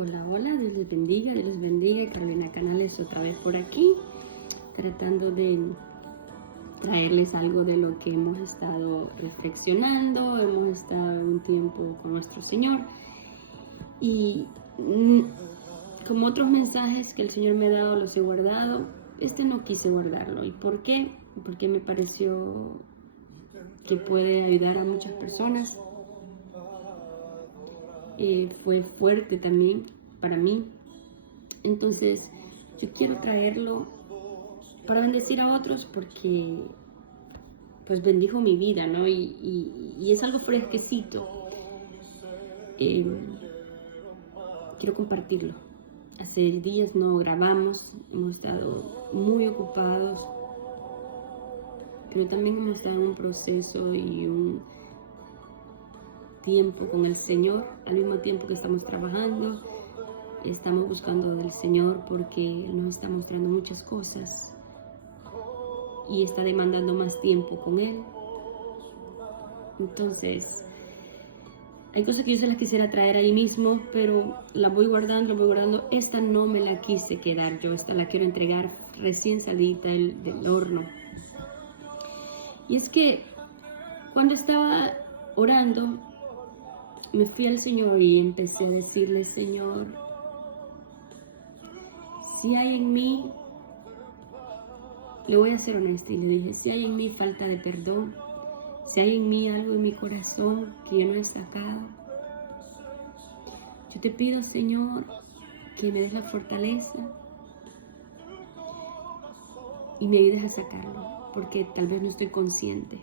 Hola, hola, Dios les bendiga, Dios les bendiga. Carolina Canales otra vez por aquí, tratando de traerles algo de lo que hemos estado reflexionando, hemos estado un tiempo con nuestro Señor y como otros mensajes que el Señor me ha dado, los he guardado. No quise guardarlo. ¿Y por qué? Porque me pareció que puede ayudar a muchas personas. Fue fuerte también para mí. Entonces yo quiero traerlo para bendecir a otros porque pues bendijo mi vida, ¿no? Y es algo fresquecito. Quiero compartirlo. Hace días no grabamos, hemos estado muy ocupados, pero también hemos estado en un proceso y un tiempo con el Señor, al mismo tiempo que estamos trabajando. Estamos buscando del Señor porque Él nos está mostrando muchas cosas y está demandando más tiempo con Él. Entonces, hay cosas que yo se las quisiera traer ahí mismo, pero la voy guardando. Esta no me la quise quedar yo, esta la quiero entregar recién salida del horno. Y es que cuando estaba orando, me fui al Señor y empecé a decirle: Señor, si hay en mí, le voy a ser honesta, y le dije, si hay en mí falta de perdón, si hay en mí algo en mi corazón que yo no he sacado, yo te pido, Señor, que me des la fortaleza y me ayudes a sacarlo, porque tal vez no estoy consciente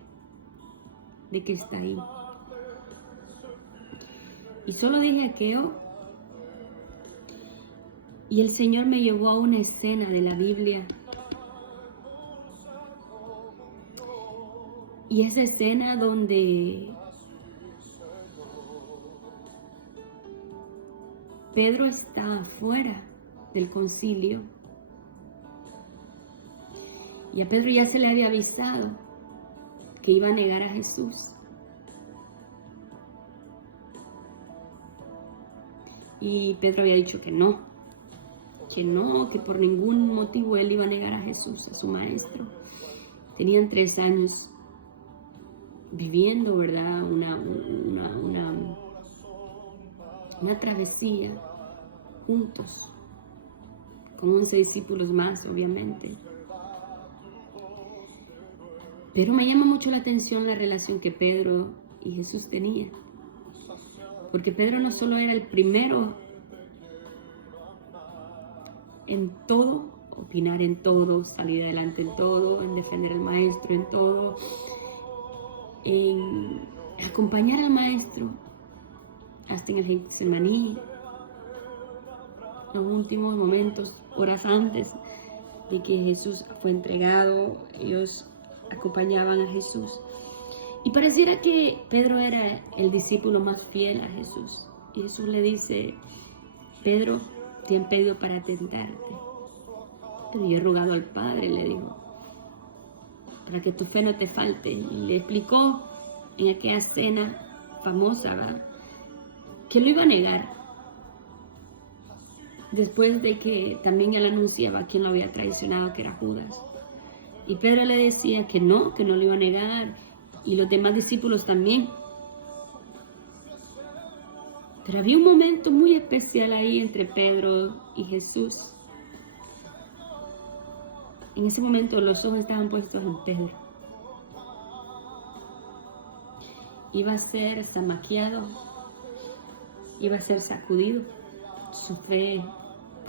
de que está ahí. Y solo dije aquello, y el Señor me llevó a una escena de la Biblia. Y esa escena donde Pedro está afuera del concilio, y a Pedro ya se le había avisado que iba a negar a Jesús. Y Pedro había dicho que no, que por ningún motivo él iba a negar a Jesús, a su maestro. Tenían 3 años viviendo, ¿verdad? Una travesía juntos, con 11 discípulos más, obviamente. Pero me llama mucho la atención la relación que Pedro y Jesús tenían. Porque Pedro no solo era el primero en todo, opinar en todo, salir adelante en todo, en defender al maestro en todo, en acompañar al maestro hasta en el Getsemaní, los últimos momentos, horas antes de que Jesús fue entregado, ellos acompañaban a Jesús. Y pareciera que Pedro era el discípulo más fiel a Jesús. Y Jesús le dice: Pedro, te han pedido para tentarte, pero yo he rogado al Padre, le dijo, para que tu fe no te falte. Y le explicó en aquella cena famosa, ¿verdad?, que lo iba a negar, después de que también él anunciaba quién lo había traicionado, que era Judas. Y Pedro le decía que no lo iba a negar, y los demás discípulos también. Pero había un momento muy especial ahí entre Pedro y Jesús. En ese momento los ojos estaban puestos en Pedro. Iba a ser zamaqueado, iba a ser sacudido, su fe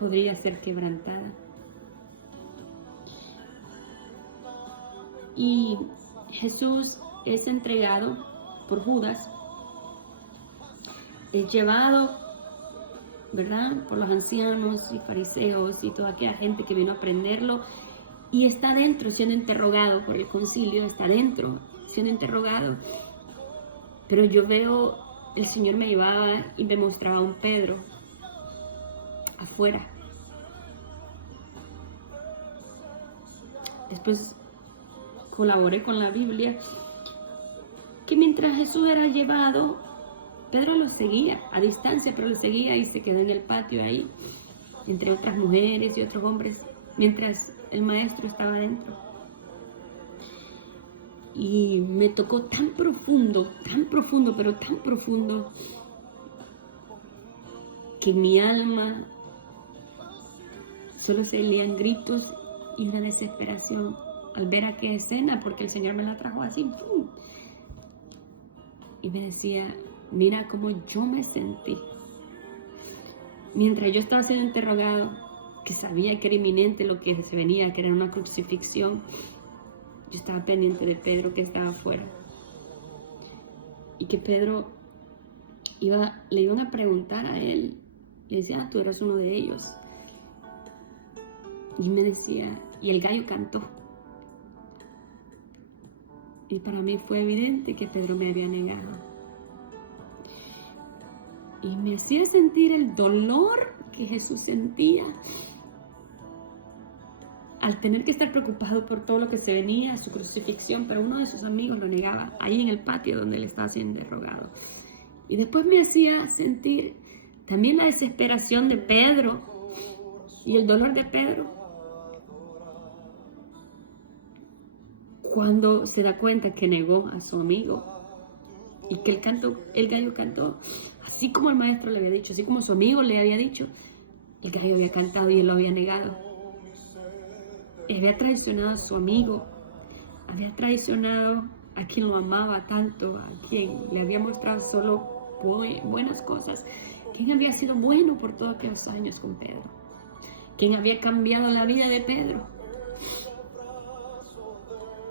podría ser quebrantada. Y Jesús es entregado por Judas, es llevado, ¿verdad?, por los ancianos y fariseos y toda aquella gente que vino a prenderlo, y está dentro siendo interrogado por el concilio, está dentro siendo interrogado. Pero yo veo, el Señor me llevaba y me mostraba a un Pedro afuera. Después colaboré con la Biblia, que mientras Jesús era llevado, Pedro lo seguía a distancia, pero lo seguía y se quedó en el patio ahí, entre otras mujeres y otros hombres, mientras el maestro estaba adentro. Y me tocó tan profundo, pero tan profundo, que en mi alma solo se leían gritos y una desesperación al ver aquella escena, porque el Señor me la trajo así. ¡Pum! Y me decía, mira cómo yo me sentí. Mientras yo estaba siendo interrogado, que sabía que era inminente lo que se venía, que era una crucifixión, yo estaba pendiente de Pedro que estaba afuera. Y que Pedro le iban a preguntar a él. Le decía, tú eras uno de ellos. Y me decía, y el gallo cantó. Y para mí fue evidente que Pedro me había negado. Y me hacía sentir el dolor que Jesús sentía al tener que estar preocupado por todo lo que se venía, su crucifixión, pero uno de sus amigos lo negaba, ahí en el patio donde él estaba siendo interrogado. Y después me hacía sentir también la desesperación de Pedro y el dolor de Pedro cuando se da cuenta que negó a su amigo y que el gallo cantó, así como el maestro le había dicho, así como su amigo le había dicho, el gallo había cantado y él lo había negado. Había traicionado a su amigo, había traicionado a quien lo amaba tanto, a quien le había mostrado solo buenas cosas, quien había sido bueno por todos aquellos años con Pedro, quien había cambiado la vida de Pedro.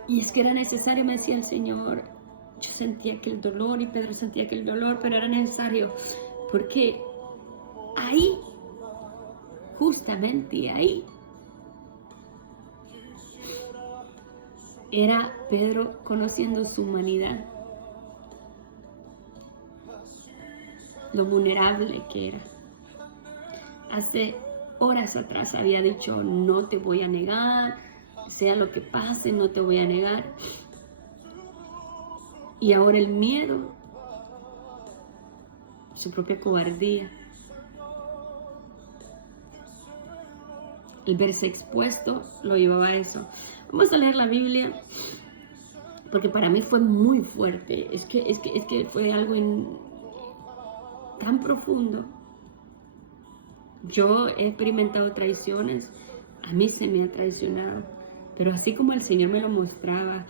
Y es que era necesario, me decía el Señor. Yo sentía aquel dolor y Pedro sentía aquel dolor, pero era necesario, porque ahí, justamente ahí, era Pedro conociendo su humanidad, lo vulnerable que era. Hace horas atrás había dicho, no te voy a negar, sea lo que pase, no te voy a negar. Y ahora el miedo, su propia cobardía, el verse expuesto, lo llevaba a eso. Vamos a leer la Biblia, porque para mí fue muy fuerte. Es que fue algo tan profundo. Yo he experimentado traiciones, a mí se me ha traicionado, pero así como el Señor me lo mostraba,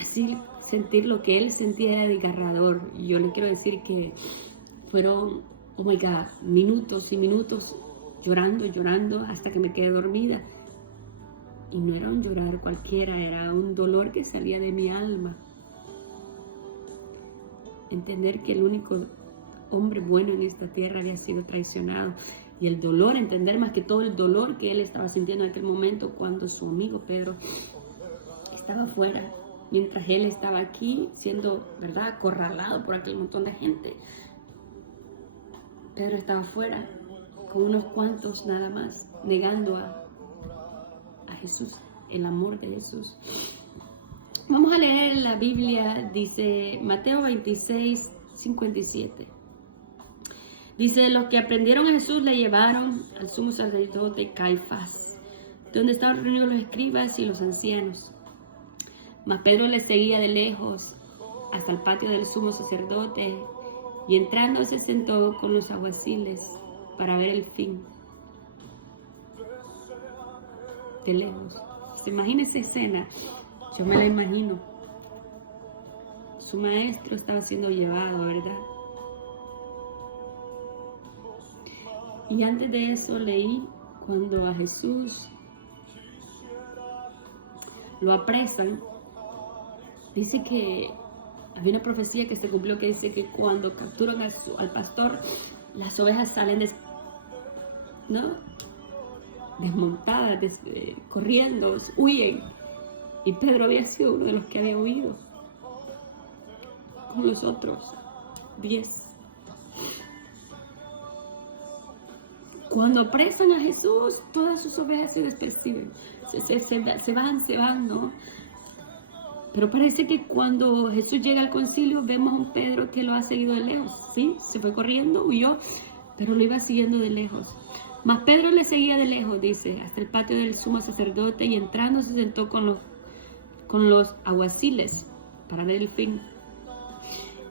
así sentir lo que Él sentía era desgarrador. Y yo le quiero decir que fueron, oh my God, minutos y minutos llorando hasta que me quedé dormida. Y no era un llorar cualquiera, era un dolor que salía de mi alma. Entender que el único hombre bueno en esta tierra había sido traicionado. Y el dolor, entender más que todo el dolor que él estaba sintiendo en aquel momento cuando su amigo Pedro estaba afuera, mientras él estaba aquí siendo, ¿verdad?, acorralado por aquel montón de gente. Pedro estaba afuera con unos cuantos nada más, negando a Jesús, el amor de Jesús. Vamos a leer la Biblia, dice Mateo 26, 57. Dice, los que aprendieron a Jesús le llevaron al sumo sacerdote Caifás, donde estaban reunidos los escribas y los ancianos. Mas Pedro le seguía de lejos hasta el patio del sumo sacerdote y entrando se sentó con los alguaciles para ver el fin. De lejos. ¿Se imagina esa escena? Yo me la imagino. Su maestro estaba siendo llevado, ¿verdad? Y antes de eso leí cuando a Jesús lo apresan. Dice que había una profecía que se cumplió que dice que cuando capturan al pastor, las ovejas salen desmontadas, corriendo, huyen. Y Pedro había sido uno de los que había huido con los otros 10. Cuando apresan a Jesús, todas sus ovejas se desperciben, se van, ¿no? Pero parece que cuando Jesús llega al concilio, vemos a un Pedro que lo ha seguido de lejos, ¿sí? Se fue corriendo, huyó, pero lo iba siguiendo de lejos. Mas Pedro le seguía de lejos, dice, hasta el patio del sumo sacerdote, y entrando se sentó con los alguaciles para ver el fin.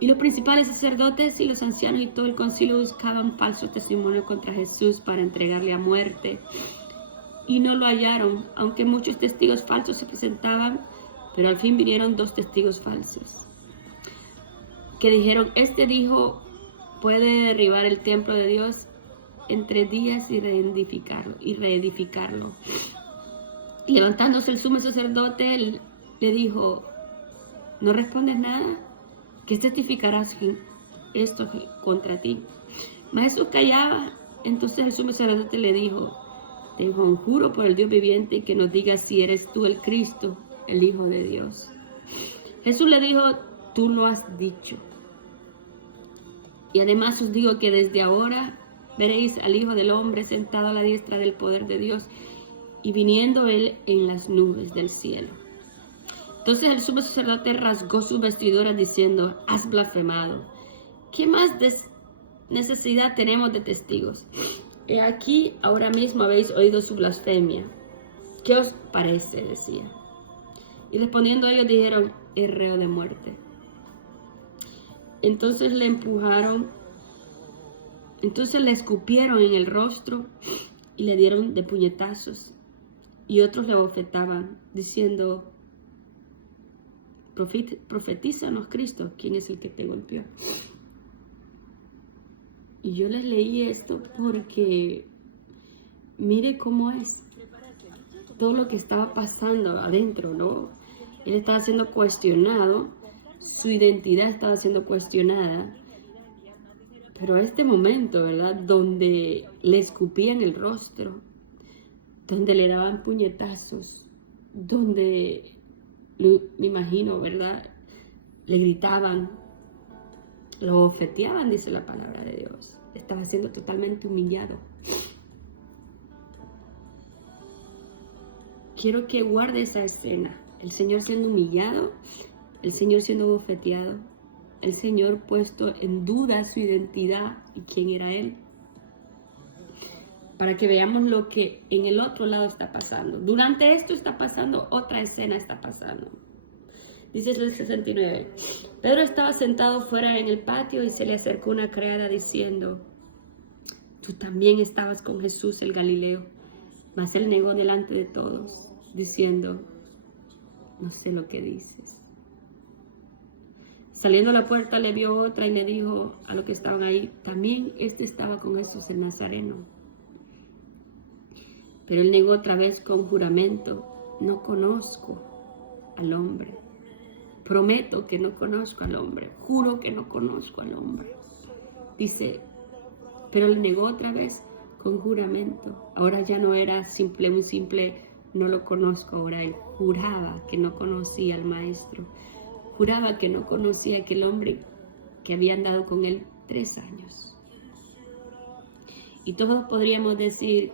Y los principales sacerdotes y los ancianos y todo el concilio buscaban falsos testimonios contra Jesús para entregarle a muerte. Y no lo hallaron, aunque muchos testigos falsos se presentaban, pero al fin vinieron 2 testigos falsos, que dijeron, este dijo, puede derribar el templo de Dios en 3 días y reedificarlo. Y levantándose el sumo sacerdote, le dijo, ¿no respondes nada? ¿Qué testificarás esto contra ti? Mas Jesús callaba. Entonces el sumo sacerdote le dijo, te conjuro por el Dios viviente que nos digas si eres tú el Cristo, el Hijo de Dios. Jesús le dijo, tú lo has dicho. Y además os digo que desde ahora veréis al Hijo del Hombre sentado a la diestra del poder de Dios y viniendo él en las nubes del cielo. Entonces el sumo sacerdote rasgó sus vestiduras diciendo, has blasfemado. ¿Qué más necesidad tenemos de testigos? He aquí, ahora mismo habéis oído su blasfemia. ¿Qué os parece? Decía. Y respondiendo a ellos dijeron, es reo de muerte. Entonces le escupieron en el rostro y le dieron de puñetazos. Y otros le bofetaban, diciendo, profetízanos, Cristo, ¿quién es el que te golpeó? Y yo les leí esto porque mire cómo es todo lo que estaba pasando adentro, ¿no? Él estaba siendo cuestionado, su identidad estaba siendo cuestionada, pero a este momento, ¿verdad? Donde le escupían el rostro, donde le daban puñetazos, donde, me imagino, ¿verdad? Le gritaban, lo bofeteaban, dice la palabra de Dios. Estaba siendo totalmente humillado. Quiero que guarde esa escena. El Señor siendo humillado, el Señor siendo bofeteado, el Señor puesto en duda su identidad y quién era Él. Para que veamos lo que en el otro lado está pasando. Durante esto está pasando, otra escena está pasando. Dice el 69. Pedro estaba sentado fuera en el patio y se le acercó una criada diciendo, tú también estabas con Jesús el Galileo. Mas él negó delante de todos, diciendo, no sé lo que dices. Saliendo a la puerta le vio otra y le dijo a los que estaban ahí, también este estaba con Jesús el Nazareno. Pero él negó otra vez con juramento, no conozco al hombre. Prometo que no conozco al hombre, juro que no conozco al hombre. Dice, pero él negó otra vez con juramento. Ahora ya no era un simple, no lo conozco. Ahora él juraba que no conocía al maestro. Juraba que no conocía a aquel hombre que había andado con él 3 años. Y todos podríamos decir,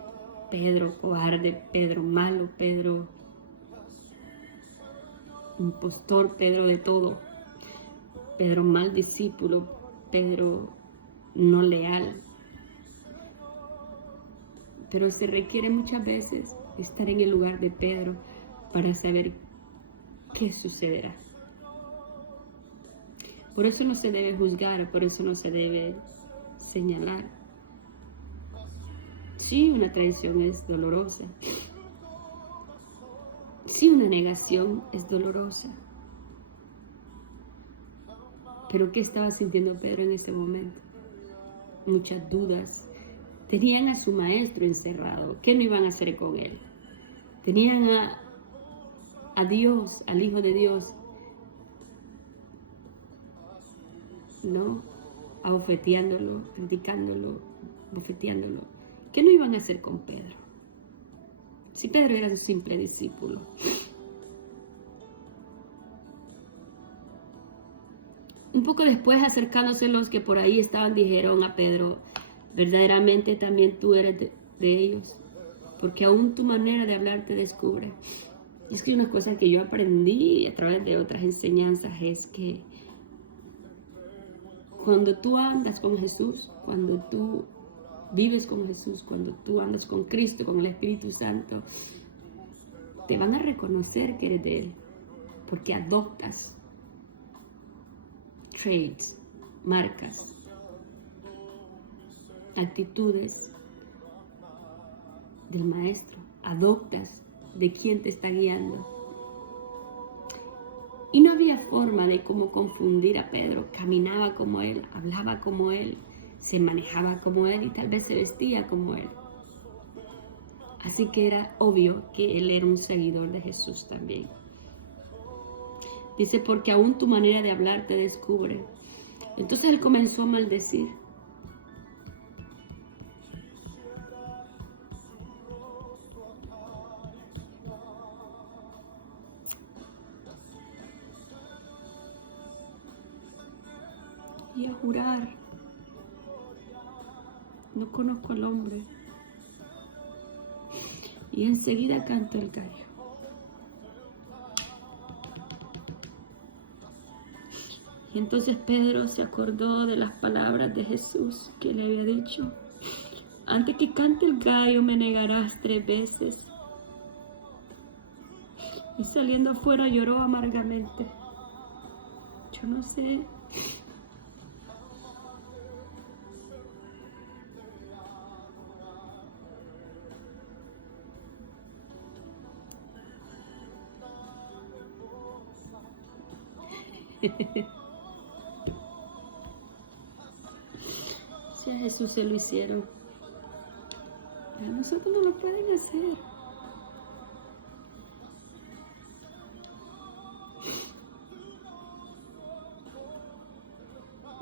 Pedro cobarde, Pedro malo, Pedro impostor, Pedro de todo, Pedro mal discípulo, Pedro no leal. Pero se requiere muchas veces estar en el lugar de Pedro para saber qué sucederá. Por eso no se debe juzgar, por eso no se debe señalar. Sí, una traición es dolorosa. Sí, una negación es dolorosa. Pero ¿qué estaba sintiendo Pedro en ese momento? Muchas dudas. Tenían a su maestro encerrado. ¿Qué no iban a hacer con él? Tenían a Dios, al Hijo de Dios, ¿no? Abofeteándolo, criticándolo, bofeteándolo. ¿Qué no iban a hacer con Pedro? Si Pedro era un simple discípulo. Un poco después, acercándose los que por ahí estaban, dijeron a Pedro, verdaderamente también tú eres de ellos, porque aún tu manera de hablar te descubre. Y es que una cosa que yo aprendí a través de otras enseñanzas es que cuando tú andas con Jesús, cuando tú vives con Jesús, cuando tú andas con Cristo, con el Espíritu Santo, te van a reconocer que eres de Él, porque adoptas traits, marcas, actitudes del Maestro, adoptas de quien te está guiando. Y no había forma de cómo confundir a Pedro. Caminaba como él, hablaba como él, se manejaba como él y tal vez se vestía como él. Así que era obvio que él era un seguidor de Jesús también. Dice, porque aún tu manera de hablar te descubre. Entonces él comenzó a maldecir. Y a jurar, no conozco al hombre. Y enseguida cantó el gallo. Y entonces Pedro se acordó de las palabras de Jesús que le había dicho: antes que cante el gallo me negarás 3 veces. Y saliendo afuera lloró amargamente. Yo no sé. Si a Jesús se lo hicieron, a nosotros no lo pueden hacer.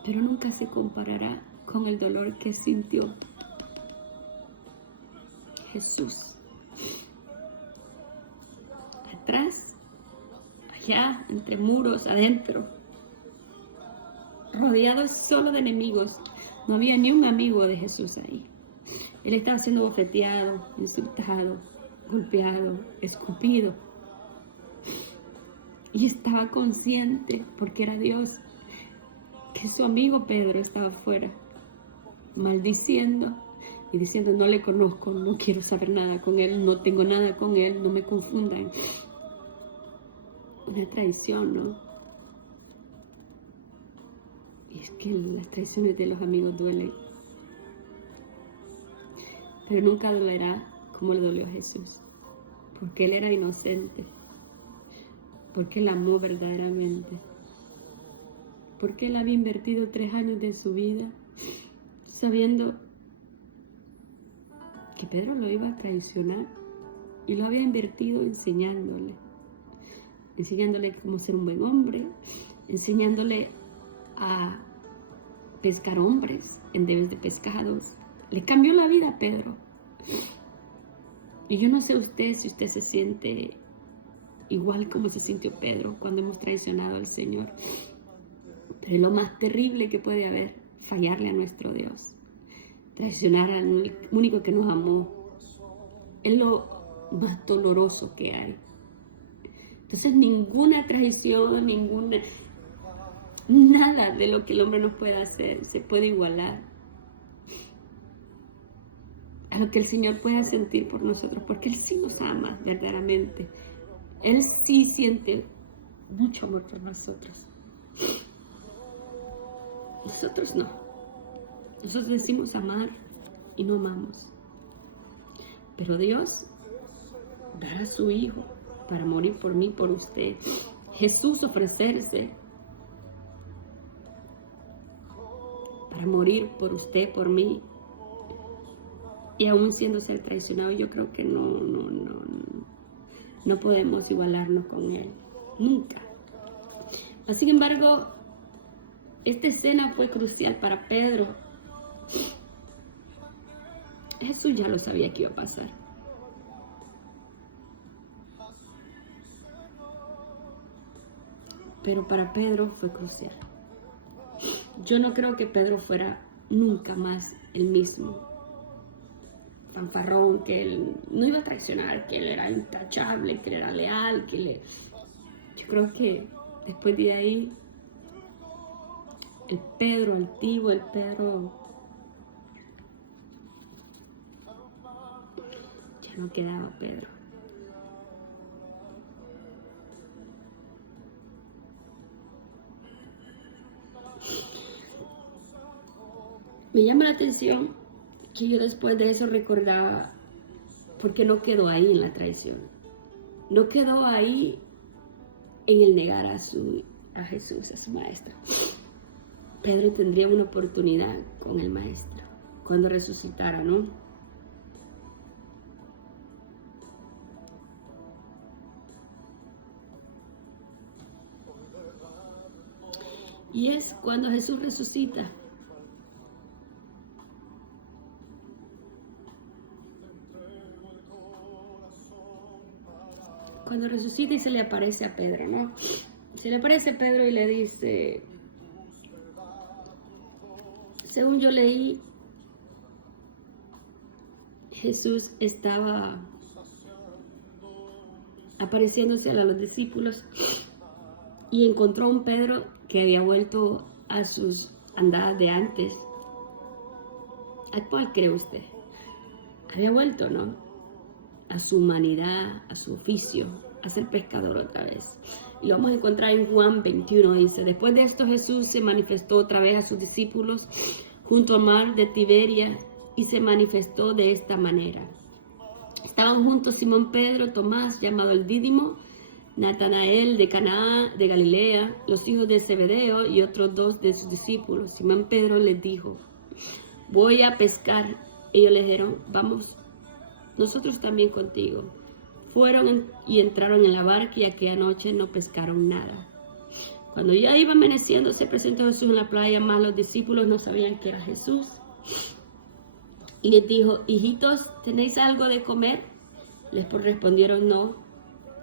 Pero nunca se comparará con el dolor que sintió Jesús. Atrás, allá, entre muros, adentro, rodeado solo de enemigos. No había ni un amigo de Jesús ahí. Él estaba siendo bofeteado, insultado, golpeado, escupido. Y estaba consciente, porque era Dios, que su amigo Pedro estaba afuera, maldiciendo y diciendo: no le conozco, no quiero saber nada con él, no tengo nada con él, no me confundan. Una traición, ¿no? Y es que las traiciones de los amigos duelen. Pero nunca dolerá como le dolió a Jesús, porque él era inocente, porque él amó verdaderamente, porque él había invertido 3 años de su vida sabiendo que Pedro lo iba a traicionar, y lo había invertido enseñándole cómo ser un buen hombre, enseñándole a pescar hombres en vez de pescados. Le cambió la vida a Pedro. Y yo no sé usted si usted se siente igual como se sintió Pedro cuando hemos traicionado al Señor. Pero es lo más terrible que puede haber: fallarle a nuestro Dios, traicionar al único que nos amó. Es lo más doloroso que hay. Entonces ninguna traición, nada de lo que el hombre nos pueda hacer se puede igualar a lo que el Señor pueda sentir por nosotros, porque Él sí nos ama verdaderamente. Él sí siente mucho amor por nosotros. Nosotros no. Nosotros decimos amar y no amamos. Pero Dios dará a su Hijo para morir por mí, por usted. Jesús ofrecerse para morir por usted, por mí. Y aún siendo ser traicionado, yo creo que no podemos igualarnos con Él. Nunca. Sin embargo, esta escena fue crucial para Pedro. Jesús ya lo sabía que iba a pasar. Pero para Pedro fue crucial. Yo no creo que Pedro fuera nunca más el mismo. fanfarrón, que él no iba a traicionar, que él era intachable, que él era leal, yo creo que después de ahí, el Pedro altivo, el Pedro, ya no quedaba Pedro. Me llama la atención que yo después de eso recordaba porque no quedó ahí en la traición. No quedó ahí en el negar a Jesús, a su maestro. Pedro tendría una oportunidad con el maestro cuando resucitara, ¿no? Y es cuando Jesús resucita. Cuando resucita y se le aparece a Pedro, ¿no? Se le aparece a Pedro y le dice, según yo leí, Jesús estaba apareciéndose a los discípulos y encontró a un Pedro que había vuelto a sus andadas de antes. ¿A cuál cree usted? Había vuelto, ¿no? A su humanidad, a su oficio, a ser pescador otra vez. Y lo vamos a encontrar en Juan 21, dice, después de esto Jesús se manifestó otra vez a sus discípulos junto al mar de Tiberia y se manifestó de esta manera. Estaban juntos Simón Pedro, Tomás, llamado el Dídimo, Natanael de Caná de Galilea, los hijos de Zebedeo y otros dos de sus discípulos. Simón Pedro les dijo, voy a pescar. Ellos le dijeron, vamos nosotros también contigo. Fueron y entraron en la barca y aquella noche no pescaron nada. Cuando ya iba amaneciendo, se presentó Jesús en la playa, mas los discípulos no sabían que era Jesús. Y les dijo, hijitos, ¿tenéis algo de comer? Les respondieron no.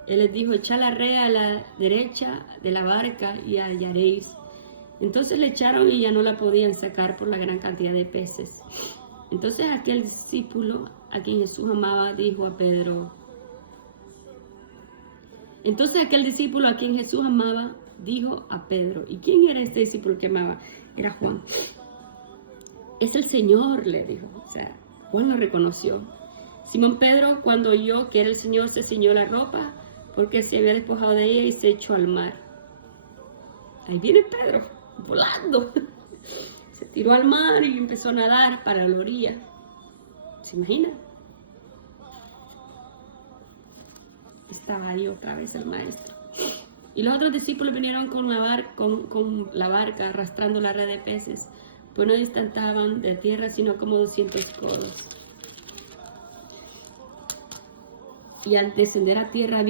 Él les dijo, echad la red a la derecha de la barca y hallaréis. Entonces le echaron y ya no la podían sacar por la gran cantidad de peces. Entonces aquel discípulo a quien Jesús amaba dijo a Pedro. ¿Y quién era este discípulo que amaba? Era Juan. Es el Señor, le dijo. O sea, Juan lo reconoció. Simón Pedro, cuando oyó que era el Señor, se ciñó la ropa porque se había despojado de ella y se echó al mar. Ahí viene Pedro, volando. Se tiró al mar y empezó a nadar para la orilla. ¿Se imagina? Estaba ahí otra vez el maestro. Y los otros discípulos vinieron con la barca arrastrando la red de peces, pues no distantaban de tierra sino como 200 codos. Y al descender a tierra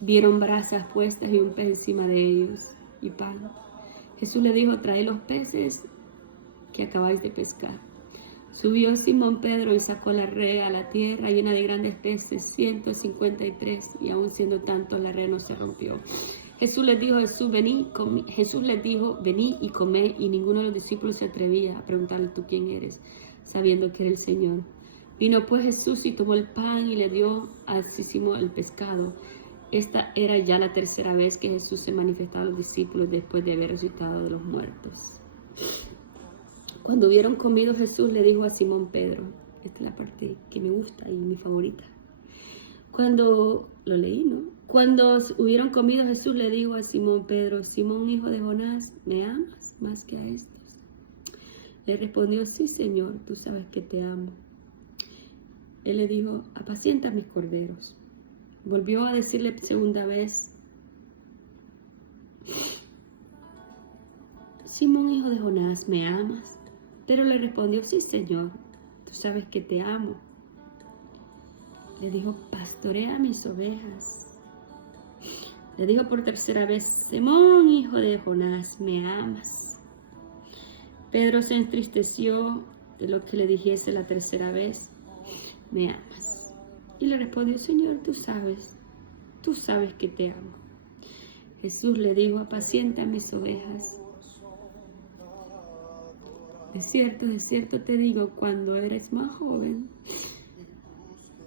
vieron brasas puestas y un pez encima de ellos y pan. Jesús le dijo, trae los peces que acabáis de pescar. Subió Simón Pedro y sacó la red a la tierra llena de grandes peces, 153, y aun siendo tanto la red no se rompió. Jesús les dijo, venid y comed, y ninguno de los discípulos se atrevía a preguntarle, ¿tú quién eres?, sabiendo que era el Señor. Vino pues Jesús y tomó el pan y le dio a Simón el pescado. Esta era ya la tercera vez que Jesús se manifestaba a los discípulos después de haber resucitado de los muertos. Cuando hubieron comido, Jesús le dijo a Simón Pedro, esta es la parte que me gusta y mi favorita. Cuando hubieron comido, Jesús le dijo a Simón Pedro, Simón, hijo de Jonás, ¿me amas más que a estos? Le respondió, sí, Señor, tú sabes que te amo. Él le dijo, apacienta mis corderos. Volvió a decirle segunda vez, Simón, hijo de Jonás, ¿me amas? Pero le respondió, sí, Señor, tú sabes que te amo. Le dijo, pastorea mis ovejas. Le dijo por tercera vez, Simón, hijo de Jonás, ¿me amas? Pedro se entristeció de lo que le dijese la tercera vez, ¿me amas? Y le respondió, Señor, tú sabes que te amo. Jesús le dijo, apacienta mis ovejas. de cierto te digo, cuando eres más joven,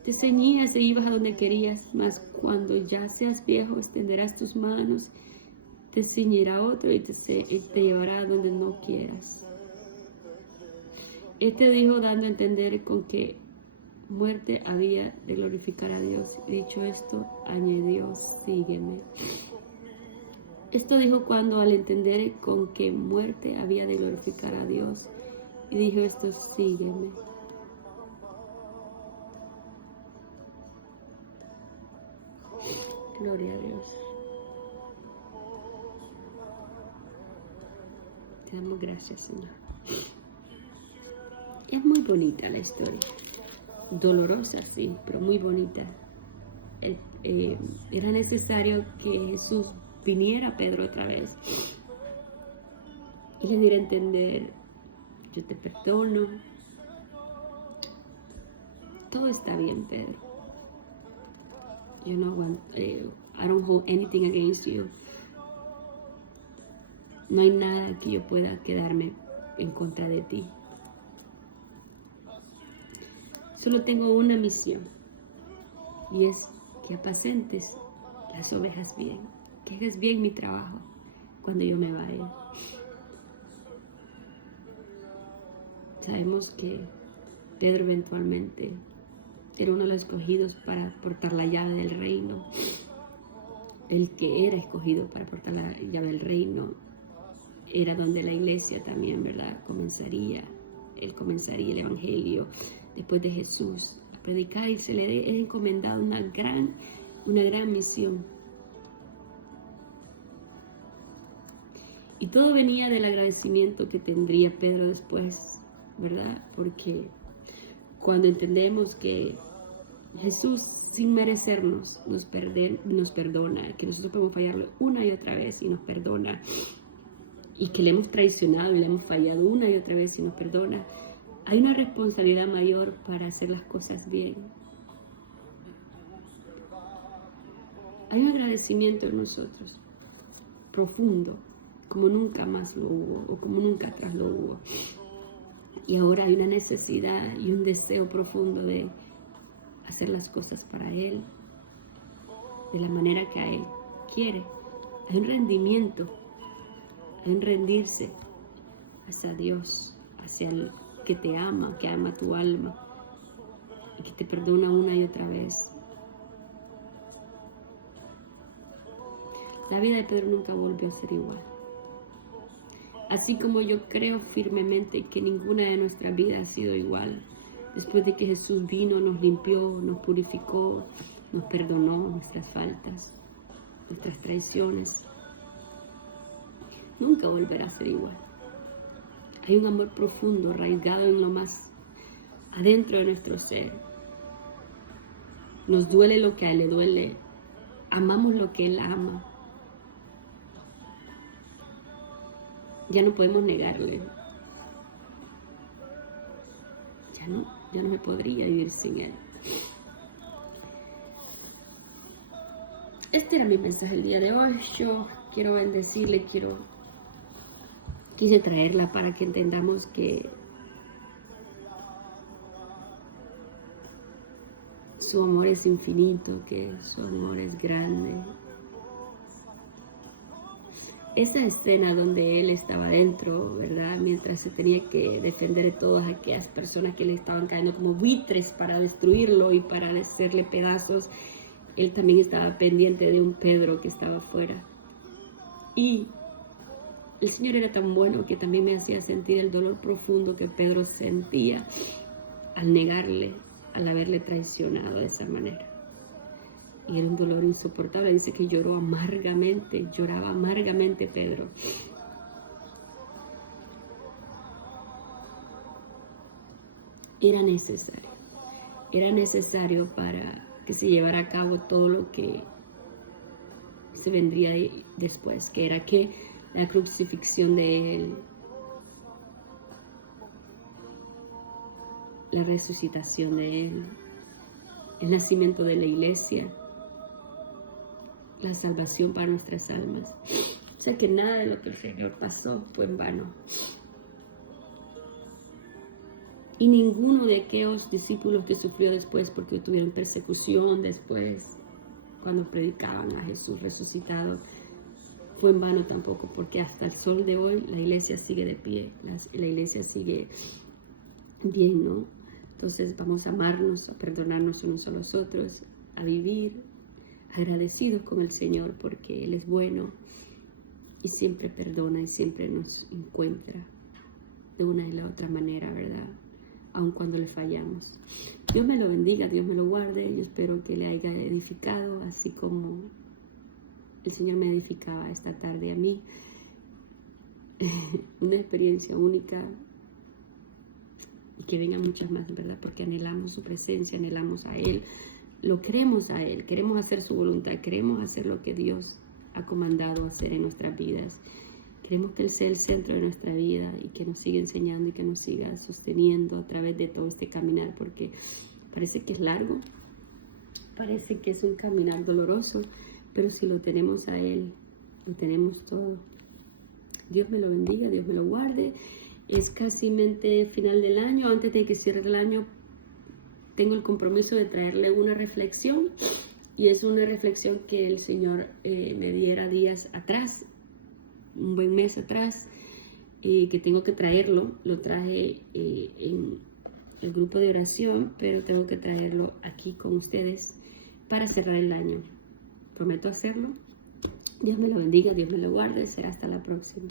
te ceñías e ibas a donde querías, mas cuando ya seas viejo, extenderás tus manos, te ceñirá otro y te llevará a donde no quieras. Este dijo dando a entender con qué muerte había de glorificar a Dios. Dicho esto, añadió, sígueme. Esto dijo cuando al entender con qué muerte había de glorificar a Dios. Y dijo esto, sígueme. Gloria a Dios. Te damos gracias, Señor. Es muy bonita la historia. Dolorosa, sí, pero muy bonita. Era necesario que Jesús viniera a Pedro otra vez y le diera a entender, yo te perdono, todo está bien, Pedro. Yo no aguanto, I don't hold anything against you. No hay nada que yo pueda quedarme en contra de ti. Solo tengo una misión, y es que apacentes las ovejas bien, que hagas bien mi trabajo cuando yo me vaya. Sabemos que Pedro eventualmente era uno de los escogidos para portar la llave del reino. El que era escogido para portar la llave del reino era donde la iglesia también, ¿verdad? Él comenzaría el evangelio después de Jesús a predicar, y se le es encomendado una gran misión. Y todo venía del agradecimiento que tendría Pedro después, ¿verdad? Porque cuando entendemos que Jesús, sin merecernos, nos perdona, que nosotros podemos fallarle una y otra vez y nos perdona, y que le hemos traicionado y le hemos fallado una y otra vez y nos perdona, hay una responsabilidad mayor para hacer las cosas bien. Hay un agradecimiento en nosotros, profundo, como nunca más lo hubo, o como nunca atrás lo hubo. Y ahora hay una necesidad y un deseo profundo de hacer las cosas para Él, de la manera que a Él quiere. Hay un rendimiento, hay un rendirse hacia Dios, hacia el que te ama, que ama tu alma y que te perdona una y otra vez. La vida de Pedro nunca volvió a ser igual. Así como yo creo firmemente que ninguna de nuestras vidas ha sido igual. Después de que Jesús vino, nos limpió, nos purificó, nos perdonó nuestras faltas, nuestras traiciones, nunca volverá a ser igual. Hay un amor profundo, arraigado en lo más adentro de nuestro ser. Nos duele lo que a Él le duele, amamos lo que Él ama. Ya no podemos negarle. Ya no me podría vivir sin Él. Este era mi mensaje el día de hoy. Yo quiero bendecirle, quise traerla para que entendamos que su amor es infinito, que su amor es grande. Esa escena donde él estaba dentro, ¿verdad? Mientras se tenía que defender de todas aquellas personas que le estaban cayendo como buitres para destruirlo y para hacerle pedazos, él también estaba pendiente de un Pedro que estaba afuera. Y el Señor era tan bueno que también me hacía sentir el dolor profundo que Pedro sentía al negarle, al haberle traicionado de esa manera. Y era un dolor insoportable. Dice que lloraba amargamente Pedro. Era necesario para que se llevara a cabo todo lo que se vendría después, que era que la crucifixión de Él, la resucitación de Él, el nacimiento de la iglesia, la salvación para nuestras almas. O sea que nada de lo que el Señor pasó fue en vano. Y ninguno de aquellos discípulos que sufrió después porque tuvieron persecución después, cuando predicaban a Jesús resucitado, fue en vano tampoco, porque hasta el sol de hoy la iglesia sigue de pie, la iglesia sigue bien, ¿no? Entonces vamos a amarnos, a perdonarnos unos a los otros, a vivir agradecidos con el Señor, porque Él es bueno y siempre perdona y siempre nos encuentra de una y la otra manera, ¿verdad? Aun cuando le fallamos. Dios me lo bendiga, Dios me lo guarde. Yo espero que le haya edificado, así como el Señor me edificaba esta tarde a mí. Una experiencia única, y que vengan muchas más, ¿verdad? Porque anhelamos su presencia, anhelamos a Él, lo queremos a Él, queremos hacer su voluntad, queremos hacer lo que Dios ha comandado hacer en nuestras vidas. Queremos que Él sea el centro de nuestra vida y que nos siga enseñando y que nos siga sosteniendo a través de todo este caminar, porque parece que es largo, parece que es un caminar doloroso, pero si lo tenemos a Él, lo tenemos todo. Dios me lo bendiga, Dios me lo guarde. Es casi final del año. Antes de que cierre el año, tengo el compromiso de traerle una reflexión, y es una reflexión que el Señor me diera días atrás, un buen mes atrás, que tengo que traerlo. Lo traje en el grupo de oración, pero tengo que traerlo aquí con ustedes para cerrar el año. Prometo hacerlo. Dios me lo bendiga, Dios me lo guarde. Será hasta la próxima.